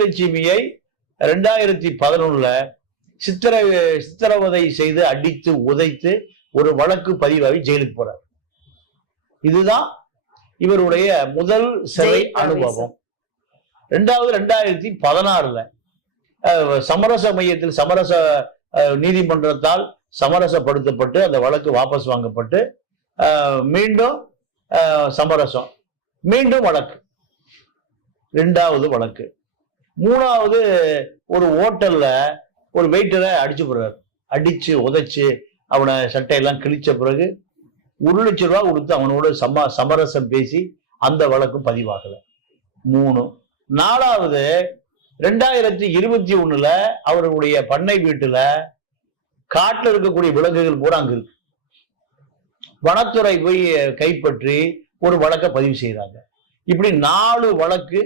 லட்சுமியை 2011 சித்திரவதை செய்து அடித்து உதைத்து ஒரு வழக்கு பதிவாகி ஜெயிலுக்கு போறார். இதுதான் இவருடைய முதல் சிறை அனுபவம். 2016 சமரச மையத்தில் சமரச நீதிமன்றத்தால் சமரசப்படுத்தப்பட்டு அந்த வழக்கு வாபஸ் வாங்கப்பட்டு மீண்டும் சமரசம், மீண்டும் வழக்கு, 2வது வழக்கு. 3வது ஒரு ஹோட்டல்ல ஒரு வெயிட்டரை அடிச்சு போடுறாரு. அடிச்சு உதைச்சு அவனை சட்டையெல்லாம் கிழிச்ச பிறகு 1 லட்சம் ரூபாய் கொடுத்து அவனோட சமரசம் பேசி அந்த வழக்கும் பதிவாகல. 3. 4வது 2021 அவர்களுடைய பண்ணை வீட்டுல காட்டுல இருக்கக்கூடிய விலங்குகள் பூரா அங்க இருக்கு. வனத்துறை போய் கைப்பற்றி ஒரு வழக்கை பதிவு செய்யறாங்க. இப்படி 4 வழக்கு